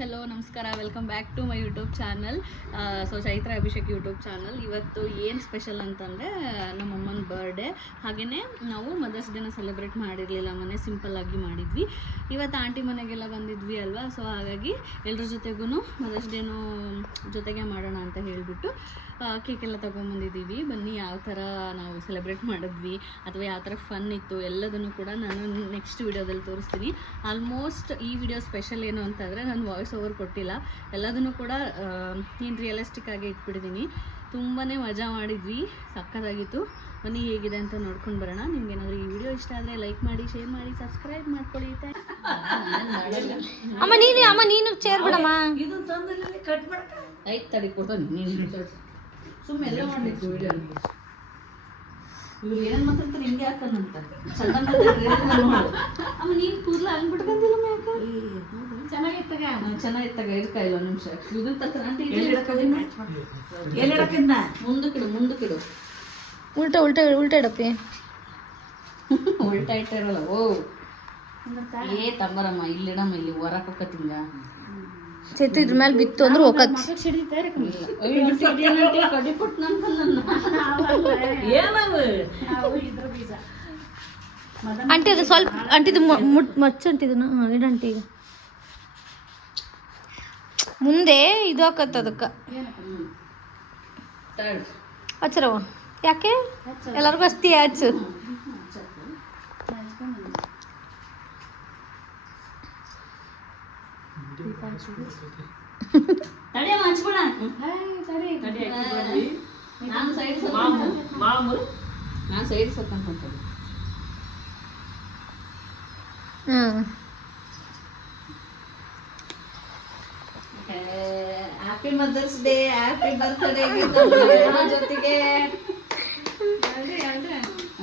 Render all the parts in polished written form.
Hello ನಮಸ್ಕಾರ, welcome back to my YouTube channel. So Chaitra Abhishek YouTube channel. ಇವತ್ತು ಏನು special ಅಂತಂದರೆ ನಮ್ಮಮ್ಮನ ಬರ್ಡೇ. ಹಾಗೆಯೇ ನಾವು ಮದರ್ಸ್ ಡೇನ ಸೆಲೆಬ್ರೇಟ್ ಮಾಡಿರಲಿಲ್ಲ, ಮನೆ ಸಿಂಪಲ್ಲಾಗಿ ಮಾಡಿದ್ವಿ. ಇವತ್ತು ಆಂಟಿ ಮನೆಗೆಲ್ಲ ಬಂದಿದ್ವಿ ಅಲ್ವಾ, ಸೊ ಹಾಗಾಗಿ ಎಲ್ಲರ ಜೊತೆಗೂ ಮದರ್ಸ್ ಡೇನೂ ಜೊತೆಗೆ ಮಾಡೋಣ ಅಂತ ಹೇಳಿಬಿಟ್ಟು ಕೇಕೆಲ್ಲ ತೊಗೊಂಬಂದಿದ್ದೀವಿ. ಬನ್ನಿ ಯಾವ ಥರ ನಾವು ಸೆಲೆಬ್ರೇಟ್ ಮಾಡಿದ್ವಿ ಅಥವಾ ಯಾವ ಥರ ಫನ್ ಇತ್ತು ಎಲ್ಲದನ್ನು ಕೂಡ ನಾನು ನೆಕ್ಸ್ಟ್ ವಿಡಿಯೋದಲ್ಲಿ ತೋರಿಸ್ತೀನಿ. ಆಲ್ಮೋಸ್ಟ್ ಈ ವಿಡಿಯೋ ಸ್ಪೆಷಲ್ ಏನು ಅಂತಂದರೆ ನಾನು ವಾಯ್ಸ್ ಓವರ್ ಕೊಟ್ಟಿಲ್ಲ, ಎಲ್ಲದನ್ನು ಕೂಡ ಏನು ರಿಯಲಿಸ್ಟಿಕ್ ಆಗಿ ಇಟ್ಬಿಟ್ಟಿದ್ದೀನಿ. ತುಂಬಾ ಮಜಾ ಮಾಡಿದ್ವಿ, ಸಕ್ಕತ್ತಾಗಿತ್ತು. ಬನ್ನಿ ಹೇಗಿದೆ ಅಂತ ನೋಡ್ಕೊಂಡು ಬರೋಣ. ನಿಮ್ಗೇನಾದರೂ ಈ ವಿಡಿಯೋ ಇಷ್ಟ ಆದರೆ ಲೈಕ್ ಮಾಡಿ, ಶೇರ್ ಮಾಡಿ, ಸಬ್ಸ್ಕ್ರೈಬ್ ಮಾಡ್ಕೊಳ್ಳಿ. ಅಮ್ಮ ನೀನು ಚೇರ್ ಬಿಡಮ್ಮ. ಇದು ತಂದಲ್ಲಿ ಕಟ್ ಮಾಡ್ತಾ ಐದು ತಡಿ ಕೊಡ್ತಾನೆ ನೀನು ಸುಮ್ಮನೆ ಎಲ್ಲ ಮಾಡಲಿಕ್ಕೆ ವಿಡಿಯೋ. ಇವ್ರು ಏನು ಮಾತಾಡ್ತಾರೆ ಹಿಂಗೆ ಹಾಕೋಣಂತ ಸಡನ್ ಅಮ್ಮ ನೀನು ಕೂದಲ ಹಂಗ್ಬಿಟ್ಕಂದಿಲ್ಲ ಯಾಕೆ ಚೆನ್ನಾಗಿತ್ತಾಗ ಇರ್ಕ ಇಲ್ಲ ನಿಮಿಷ ಇದು ಮುಂದಕ್ಕಿಡು ಉಲ್ಟಾ ಇಡಪ್ಪಿ. ಉಲ್ಟಾ ಇಟ್ಟಿರಲ್ಲ. ಓ ಏ ತಮ್ಮರಮ್ಮ ಇಲ್ಲಿಡಮ್ಮ, ಇಲ್ಲಿ ಹೊರಕೊಕ್ಕತ್ತಿಂಗ ಸೇತು ಇದ್ರ ಮೇಲೆ ಬಿತ್ತು ಅಂದ್ರೆ ಹೋಗತ್. ಅಂಟಿ ಅದು ಸ್ವಲ್ಪ ಅಂಟಿದು ಮಚ್ಚ ಅಂಟಿದನು ಇಡಂಟಿ. ಈಗ ಮುಂದೆ ಇದು ಹಾಕತ್ತ ಅದಕ್ಕೆ ಹಚ್ಚರವ. ಯಾಕೆ ಎಲ್ಲರಿಗೂ ಅಸ್ತಿ ಹಚ್ಚು. ನಾನು ಸೈಡ್ ಸತ್ತಂತ happy mother's day, happy birthday ಜೊತೆಗೆ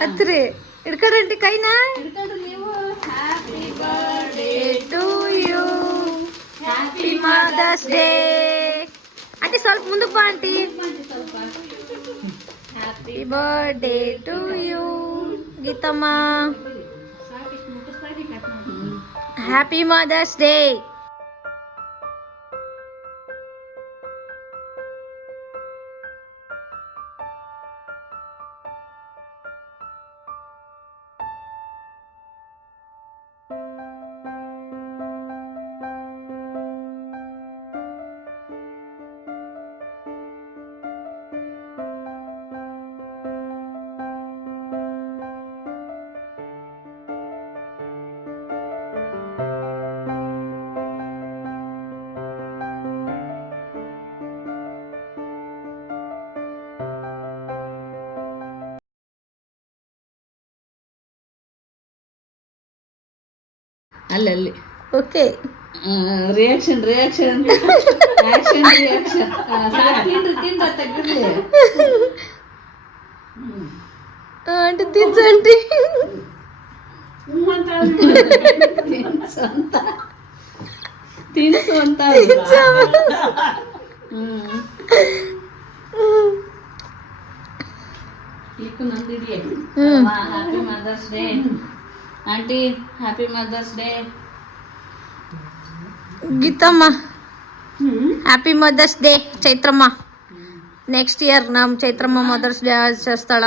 ಹಚ್ಚ್ರಿ. ಹಿಡ್ಕೊಡ್ರಿ ಕೈನ. ಹಿಡ್ಕೊಂಡ್ರಿ ನೀವು. Happy birthday to you, happy mother's day. Aunty ಸ್ವಲ್ಪ ಮುಂದಕ್ಕೆ ಬಾ aunty. Happy birthday to you Geethamma. Happy mother's day. ಅಲ್ಲಿ ಓಕೆ. ರಿಯಾಕ್ಷನ್ ಆಕ್ಷನ್ ರಿಯಾಕ್ಷನ್ ತಿಂದ್ರ ತೆಗಿರ್ಲಿ. ಆಂಟಿ ತಿನ್ಸು ಆಂಟಿ. ತಿನ್ಸು ಅಂತ. ನಂದಿಡಿಯೇ. Happy mother's day aunty, happy mother's day. Geethamma happy mother's day. Chaithramma next year ನಮ್ಮ ಚೈತ್ರಮ್ಮ ಮದರ್ಸ್ ಡೇ ಆಚರಿಸ್ತಾಳ.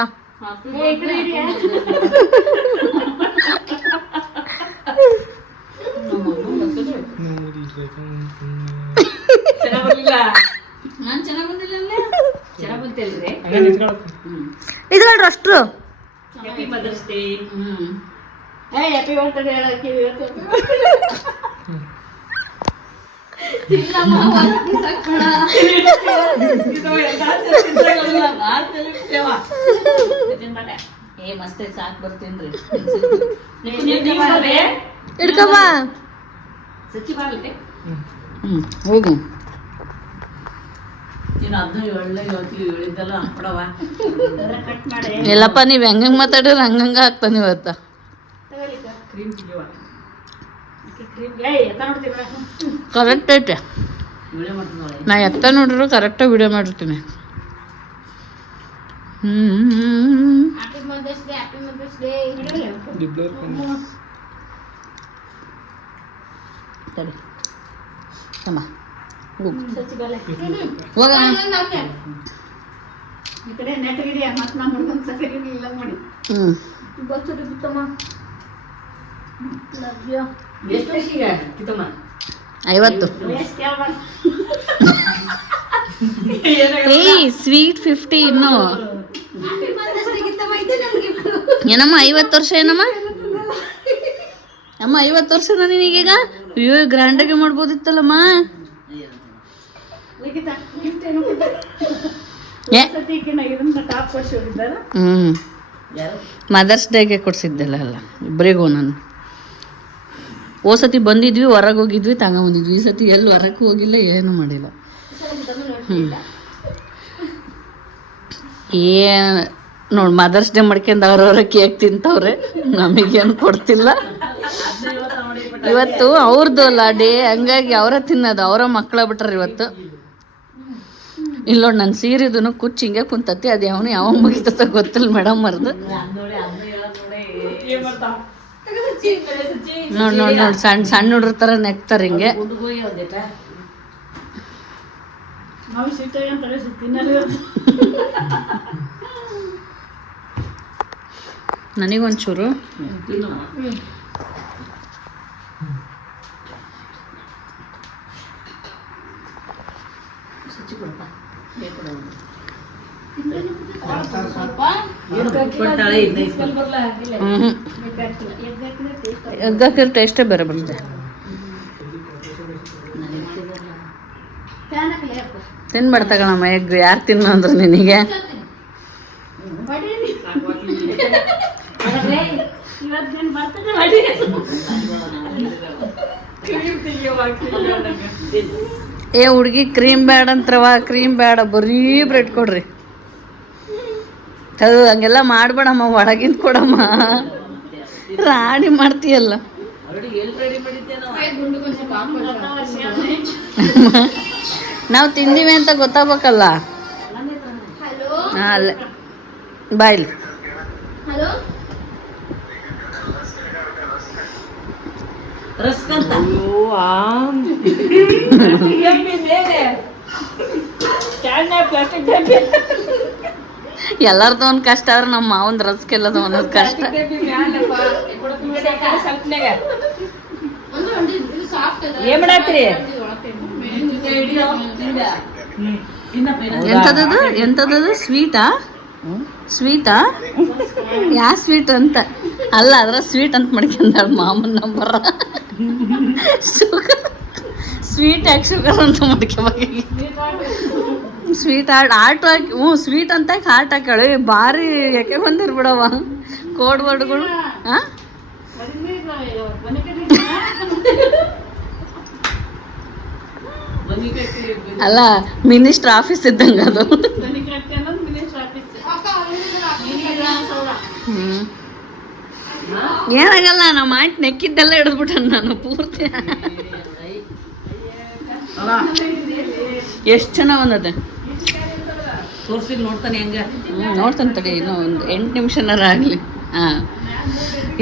ನಾನು ಚೆನ್ನಾಗಿ ಬಂದಿಲ್ಲ. ಚೆನ್ನಾಗಿ ಬಂತಲ್ರಿ ಇದ್ರಲ್ರಿ ಅಷ್ಟ್ರು. Happy mother's day. Happy birthday ಹೇಳಕ್ಕೆ ಏ ಮಸ್ತ್ ಸಾಕ್ ಬರ್ತೀನ್ರಿ. ಹಿಡ್ಕಬಾ ಸಚ್ಚಿ ಬಾರ್ಲಿ. ಹೋಗು. ಎಲ್ಲಪ್ಪ ನೀವು ಹೆಂಗ ಮಾತಾಡಿದ್ರೆ ಹಂಗಂಗ ಹಾಕ್ತಾನೆ ಇವತ್ತ. ಕರೆಕ್ಟ್ ಐತೆ. ನಾ ಎತ್ತ ನೋಡ್ರು ಕರೆಕ್ಟಾಗಿ ವಿಡಿಯೋ ಮಾಡಿರ್ತೀನಿ. ಅಮ್ಮ ಹೋಗಮ್ಮ ಈ ಕಡೆ ನೆಟ್ಟಗಿದೆಯಾ ಮತ್ತೆ ನಾ ಹುಡುಗನ ಸರಿ ಇಲ್ಲ ಮಾಡಿ ಎಷ್ಟು ಈಗ ಕಿತ್ತಮ್ಮ 50 ಏಯ್ ಸ್ವೀಟ್ 50 ಇನ್ನು ಏನಮ್ಮ 50 ವರ್ಷ ಏನಮ್ಮ ಅಮ್ಮ 50 ವರ್ಷ ನಿನಗೀಗ ಅಯ್ಯೋ ಗ್ರ್ಯಾಂಡಾಗೆ ಮಾಡ್ಬೋದಿತ್ತಲ್ಲಮ್ಮ ಮದರ್ಸ್ ಡೇಗೆ ಕೊಡ್ಸಿದ್ದೆಲ್ಲ ಅಲ್ಲ ಇಬ್ಬರಿಗೂ ನಾನು ಸತಿ ಬಂದಿದ್ವಿ ಹೊರಗೆ ಹೋಗಿದ್ವಿ ತಗೊಂಬಂದಿದ್ವಿ ಈ ಸತಿ ಎಲ್ಲಿ ಹೊರಗೆ ಹೋಗಿಲ್ಲ ಏನು ಮಾಡಿಲ್ಲ ಏನು ನೋಡಿ ಮದರ್ಸ್ ಡೇ ಮಾಡ್ಕೊಂಡು ಅವ್ರವ್ರ ಕೇಕ್ ತಿಂತವ್ರೆ ನಮಗೇನು ಕೊಡ್ತಿಲ್ಲ ಇವತ್ತು ಅವ್ರದ್ದು ಅಲ್ಲ ಡೇ ಹಂಗಾಗಿ ಅವರ ತಿನ್ನೋದು ಅವರ ಮಕ್ಕಳ ಬಿಟ್ರೆ ಇವತ್ತು ಇಲ್ಲ ನೋಡಿ ನನ್ನ ಸೀರೆದೂ ಕುಚ್ಚು ಹಿಂಗೆ ಕುಂತತಿ ಅದು ಯಾವ ಮುಗಿತತ ಗೊತ್ತಿಲ್ಲ ಮೇಡಮ್ ಮರ್ದು ನೋಡಿ ಸಣ್ಣ ಹುಡ್ರ ಥರ ನೆಕ್ತಾರೆ ಹಿಂಗೆ ನನಗೊಂಚೂರು ಎಗ್ಗಾಕಿರೋ ಟೇಸ್ಟೇ ಬೇರೆ ಬರುತ್ತೆ ತಿನ್ಬೇಡ ತಗೊಳಮ್ಮ ಎಗ್ ಯಾರು ತಿನ್ನು ಅಂದ್ರೆ ನಿನಗೆ ಏ ಹುಡುಗಿ ಕ್ರೀಮ್ ಬೇಡ ಅಂತ್ರವ ಕ್ರೀಮ್ ಬೇಡ ಬರೀ ಬ್ರೆಡ್ ಕೊಡ್ರಿ ಅದು ಹಂಗೆಲ್ಲ ಮಾಡ್ಬೇಡಮ್ಮ ಒಳಗಿಂದ ಕೊಡಮ್ಮ ರಾಡಿ ಮಾಡ್ತೀಯಲ್ಲ ನಾವು ತಿಂದೀವಿ ಅಂತ ಗೊತ್ತಾಗಬೇಕಲ್ಲ ಹಾಂ ಅಲ್ಲೇ ಬಾಯ್ಲಿ ಎಲ್ಲಾರ್ದು ಒಂದು ಕಷ್ಟ ಆದ್ರೆ ನಮ್ಮ ಮಾವಂದು ರಸ್ಕೆಲ್ಲದ ಒಂದೊಂದು ಕಷ್ಟ ಎಂಥದ್ದು ಸ್ವೀಟಾ ಯಾ ಸ್ವೀಟ್ ಅಂತ ಅಲ್ಲ ಅದ್ರ ಸ್ವೀಟ್ ಅಂತ ಮಾಡ್ಕೊಂಡಾಳ ಮಾಮನ ನಂಬರ ಶುಗರ್ ಸ್ವೀಟ್ ಯಾಕೆ ಶುಗರ್ ಅಂತ ಮಾಡ್ಕೋಬೇಕು ಸ್ವೀಟ್ ಆರ್ಟ್ ಹಾಕಿ ಸ್ವೀಟ್ ಅಂತ ಹಾರ್ಟ್ ಹಾಕಿ ಭಾರಿ ಯಾಕೆ ಬಂದಿರ್ ಬಿಡವ ಕೋಡ್ ವರ್ಡ್ಗಳು ಹಾಂ ಅಲ್ಲ ಮಿನಿಸ್ಟರ್ ಆಫೀಸ್ ಇದ್ದಂಗೆ ಅದು ಏನಾಗಲ್ಲ ನಮ್ಮ ಆಂಟ್ ನೆಕ್ಕಿದ್ದೆಲ್ಲ ಹಿಡಿದ್ಬಿಟ್ಟ ನಾನು ಪೂರ್ತಿ ಎಷ್ಟು ಚೆನ್ನಾಗಿ ಬಂದದೆ ನೋಡ್ತಾನೆ ಹೆಂಗ ನೋಡ್ತಾನೆ ತಡಿ ಇನ್ನೂ ಒಂದು 8 ನಿಮಿಷನಾರ ಆಗಲಿ ಹಾಂ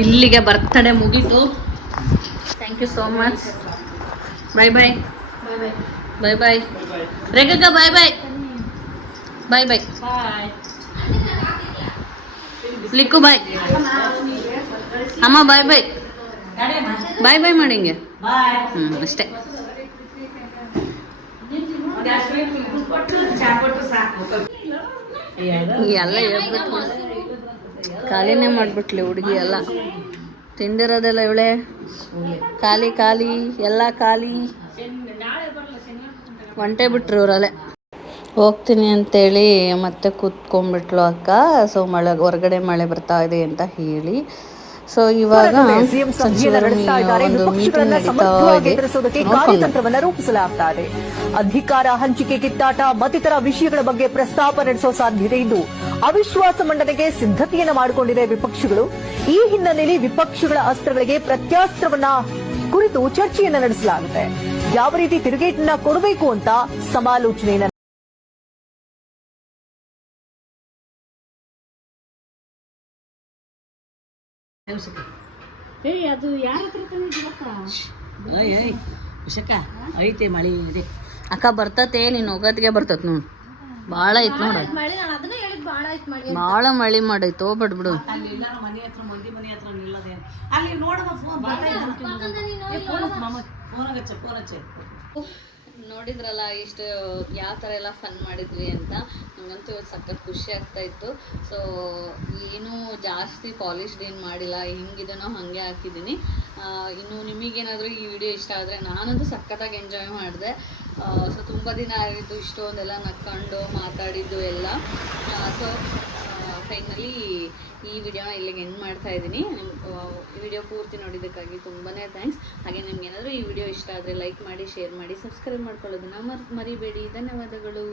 ಇಲ್ಲಿಗೆ ಬರ್ತಡೇ ಮುಗೀತು thank you so much bye bye bye bye Rekha bye bye bye bye ಲಿಕ್ಕು ಬಾಯ್ ಅಮ್ಮ ಬಾಯ್ ಬಾಯ್ ಬಾಯ್ ಬಾಯ್ ಮಾಡಿ ಹಿಂಗೆ ಅಷ್ಟೇ ಎಲ್ಲ ಹೇಳ್ಬಿಟ್ಟು ಖಾಲಿನೇ ಮಾಡಿಬಿಟ್ಲಿ ಹುಡುಗಿ ಎಲ್ಲ ತಿಂದಿರೋದೆಲ್ಲ ಇವಳೆ ಖಾಲಿ ಖಾಲಿ ಎಲ್ಲ ಖಾಲಿ ಒಂಟೆ ಬಿಟ್ರು ಇವರಲ್ಲೇ ಹೋಗ್ತೀನಿ ಅಂತೇಳಿ ಮತ್ತೆ ಕೂತ್ಕೊಂಡ್ಬಿಟ್ಲು ಅಕ್ಕ ಸೊ ಹೊರಗಡೆ ಮಳೆ ಬರ್ತಾ ಇದೆ ಅಂತ ಹೇಳಿ ಸೊ ಇವಾಗ ಕಾರ್ಯತಂತ್ರವನ್ನು ರೂಪಿಸಲಾಗ್ತಾ ಇದೆ. ಅಧಿಕಾರ ಹಂಚಿಕೆ ಕಿತ್ತಾಟ ಮತ್ತಿತರ ವಿಷಯಗಳ ಬಗ್ಗೆ ಪ್ರಸ್ತಾಪ ನಡೆಸುವ ಸಾಧ್ಯತೆ ಇದ್ದು ಅವಿಶ್ವಾಸ ಮಂಡನೆಗೆ ಸಿದ್ಧತೆಯನ್ನ ಮಾಡಿಕೊಂಡಿದೆ ವಿಪಕ್ಷಗಳು. ಈ ಹಿನ್ನೆಲೆಯಲ್ಲಿ ವಿಪಕ್ಷಗಳ ಅಸ್ತ್ರಗಳಿಗೆ ಪ್ರತ್ಯಾಸ್ತ್ರವನ್ನ ಕುರಿತು ಚರ್ಚೆಯನ್ನ ನಡೆಸಲಾಗುತ್ತೆ. ಯಾವ ರೀತಿ ತಿರುಗೇಟನ್ನ ಕೊಡಬೇಕು ಅಂತ ಸಮಾಲೋಚನೆಯನ್ನ ಅದು ಯಾರ ಹತ್ರ ತಂದಿದ್ದೀವಕ್ಕ ವಿಷಕ್ಕ ಐತೆ ಮಳೆ ಇದೆ. ಅಕ್ಕ ಬರ್ತತೆ, ನೀನು ಹೋಗೋತ್ತಿಗೆ ಬರ್ತತ್ ನೋಡು. ಭಾಳ ಐತೆ ನೋಡು, ಭಾಳ ಮಳೆ ಮಾಡೈತೋ ಬಿಡ್ಬಿಡು. ಅಲ್ಲಿ ಎಲ್ಲಾರ ಮನೆ ಹತ್ರ ಮಂದಿ ಮನೆ ಹತ್ರ ನಿಲ್ಲದೆ ಅಲ್ಲಿ ನೋಡಮ್ಮ ಫೋನ್ ಹಚ್ಚ ನೋಡಿದ್ರಲ್ಲ ಇಷ್ಟು ಯಾವ ಥರ ಎಲ್ಲ ಫನ್ ಮಾಡಿದ್ವಿ ಅಂತ. ನನಗಂತೂ ಇವತ್ತು ಸಖತ್ ಖುಷಿ ಆಗ್ತಾ ಇತ್ತು. ಸೊ ಏನೂ ಜಾಸ್ತಿ ಪಾಲಿಶ್ಡ್ ಏನು ಮಾಡಿಲ್ಲ, ಹೆಂಗಿದನೋ ಹಾಗೆ ಹಾಕಿದ್ದೀನಿ. ಇನ್ನು ನಿಮಗೇನಾದರೂ ಈ ವಿಡಿಯೋ ಇಷ್ಟ ಆದರೆ, ನಾನಂತೂ ಸಖತ್ತಾಗಿ ಎಂಜಾಯ್ ಮಾಡಿದೆ. ಸೊ ತುಂಬ ದಿನ ಆಗಿತ್ತು ಇಷ್ಟೊಂದೆಲ್ಲ ನಕ್ಕೊಂಡು ಮಾತಾಡಿದ್ದು ಎಲ್ಲ. ಸೊ ಫೈನಲಿ ಈ ವಿಡಿಯೋನ ಇಲ್ಲಿಗೆ ಎಂಡ್ ಮಾಡ್ತಾ ಇದ್ದೀನಿ. ಈ ವಿಡಿಯೋ ಪೂರ್ತಿ ನೋಡಿದ್ದಕ್ಕಾಗಿ ತುಂಬಾ ಥ್ಯಾಂಕ್ಸ್. ಹಾಗೆ ನಿಮ್ಗೆ ಏನಾದರೂ ಈ ವಿಡಿಯೋ ಇಷ್ಟ ಆದರೆ ಲೈಕ್ ಮಾಡಿ, ಶೇರ್ ಮಾಡಿ, ಸಬ್ಸ್ಕ್ರೈಬ್ ಮಾಡ್ಕೊಳ್ಳೋದನ್ನ ಮರಿಬೇಡಿ. ಧನ್ಯವಾದಗಳು.